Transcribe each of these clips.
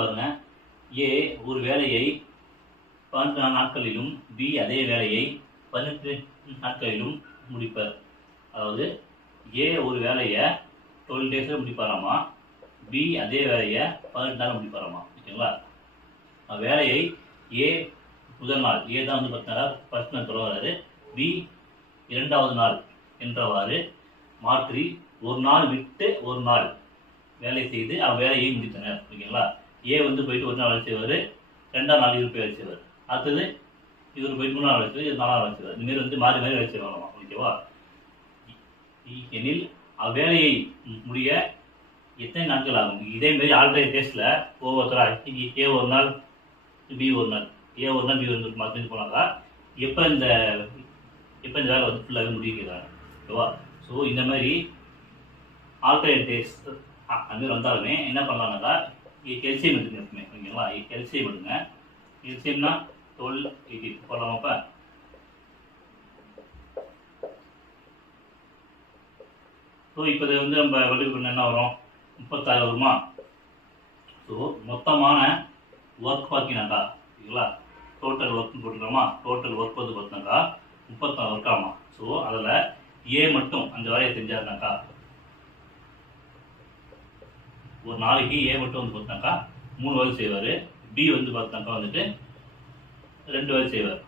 பாருங்க, ஏ ஒரு வேலையை 14 நாட்களிலும் பி அதே வேலையை 18 நாட்களிலும் முடிப்பர். அதாவது ஏ ஒரு வேலையை 12 டேஸில் முடிப்பாராமா, பி அதே வேலையை 18 நாள் முடிப்பாராமா. ஓகேங்களா? வேலையை ஏ முதல் நாள், ஏ தான் வந்து பார்த்தீங்கன்னா ஃபர்ஸ்ட் நாள் சொல்லுவாரு, பி இரண்டாவது நாள் என்றவாறு மாற்றி ஒரு நாள் விட்டு ஒரு நாள் வேலை செய்து வேலையை முடித்தனர். ஓகேங்களா? ஏ வந்து போயிட்டு ஒரு நாள் வேலை செய்வார், ரெண்டாம் நாள் இவர் போய் வேலை செய்வார், அடுத்தது இவர் போய் 3 நாள் வேலை செய்வார், 4 நாள் வேலை செய்வார். இந்தமாரி வந்து மாறி மாறி வேலை செய்வாங்களாமா. ஓகேவா? எனில் அவ்வேலையை முடிய எத்தனை நாட்கள் ஆகும்? இதேமாரி ஆல்டர்னேட் டேஸ்ல ஒவ்வொருத்தரா ஏ ஒரு நாள் பி ஒரு நாள், ஏ ஒரு நாள் பி ஒரு நாள் மாற்றி போனாக்கா எப்போ இந்த வேலை வந்து ஃபுல்லாகவே முடிக்கிறாங்க. ஓகேவா? ஸோ இந்த மாதிரி ஆல்டர்னேட் டேஸ் அதுமாரி வந்தாலுமே என்ன பண்ணலாம்னாக்கா எல்சிஎம் எடுத்துங்க. ஓகேங்களா? எல்சிஎம் எடுங்க. எல்சிஎம்னா 12 18 போடலாமாப்பா? ஸோ இப்போ இது வந்து நம்ம வெளியே பண்ண என்ன வரும்? 36 வருமா? ஸோ மொத்தமான ஒர்க் பார்த்தீங்கன்னாக்கா, ஓகேங்களா, டோட்டல் ஒர்க்னு போட்டுக்கலாமா? டோட்டல் ஒர்க் வந்து பார்த்தீங்கன்னாக்கா 36 ஒர்க் ஆகுமா? ஸோ அதில் ஏ மட்டும் அந்த வேலையை செஞ்சாருனாக்கா ஒரு நாளைக்கு ஏ மட்டும் வந்து பார்த்தாக்கா 3 வேலை செய்வார், பி வந்து பார்த்தாக்கா வந்துட்டு 2 வேலை செய்வார்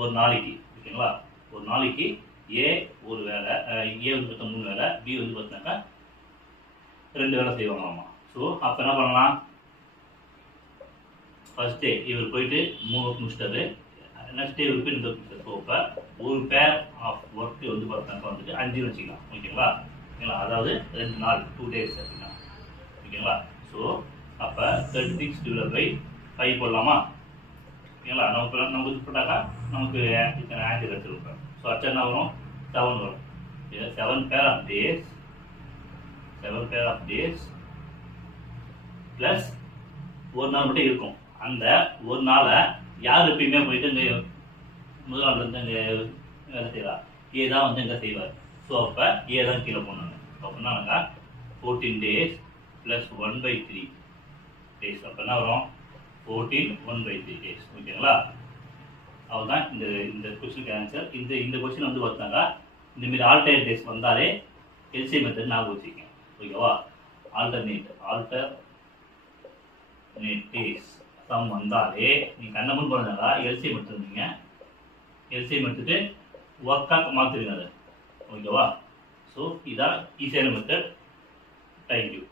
ஒரு நாளைக்கு. ஓகேங்களா? ஒரு நாளைக்கு ஏ ஒரு வேலை, ஏ வந்து பார்த்தா 3 வேலை, பி வந்து பார்த்தாக்கா 2 வேலை செய்வாங்களாமா. ஸோ அப்போ என்ன பண்ணலாம்? ஃபர்ஸ்ட் டே இவர் போயிட்டு 3 ஒர்க் முடிச்சிட்டாரு, நெக்ஸ்ட் டே இவர் போய் 2 ஒர்க் முடிச்சார். ஸோ இப்போ ஒரு பேர் ஆஃப் ஒர்க் வந்து பார்த்தாக்கா வந்துட்டு 5 வச்சுக்கலாம். ஓகேங்களா? ஓகேங்களா? அதாவது 2 நாள் 2 டேஸ் அப்படின்னா. ஓகேங்களா? ஸோ அப்போ 36/5 போடலாமா? ஓகேங்களா? நமக்கு இது போட்டாக்கா நமக்கு இத்தனை ஆன்சர் எடுத்துருப்பேன். ஸோ அடுத்த என்ன வரும்? 7 வரும். 7 பேர் ஆஃப் டேஸ் ப்ளஸ் ஒரு நாள் மட்டும் இருக்கும். அந்த ஒரு நாளை யார் எப்பயுமே போயிட்டு இங்கே முதல் நாள் வந்து இங்கே வேலை செய்யறா? ஏ தான் வந்து இங்கே செய்வார். ஸோ அப்போ ஏ தான் கீழே போனாங்க. அப்போ என்னன்னாக்கா 14 டேஸ் ப்ளஸ் 1/3 டேஸ். அப்போ என்ன வரும்? 14 1/3 டேஸ். ஓகேங்களா? அதுதான் இந்த கொஸ்டினுக்கு ஆன்சர். இந்த கொஸ்டின் வந்து பார்த்தாங்க இந்தமாரி ஆல்டர்னேட் டேஸ் வந்தாலே எல்சிஎம் மெத்தட் ஞாபகம் வச்சுக்கேன். ஓகேவா? ஆல்டர்னேட் டேஸ் சம் வந்தாலே நீங்கள் கண்ணமுன் பண்ணாக்கா எல்சிஎம் எடுத்துருந்தீங்க, எல்சிஎம் எடுத்துட்டு ஒர்க்காக மாற்றிருங்க அதை. ஓகேவா? ஸோ இதான் ஈஸியான மெத்தட். தேங்க்யூ.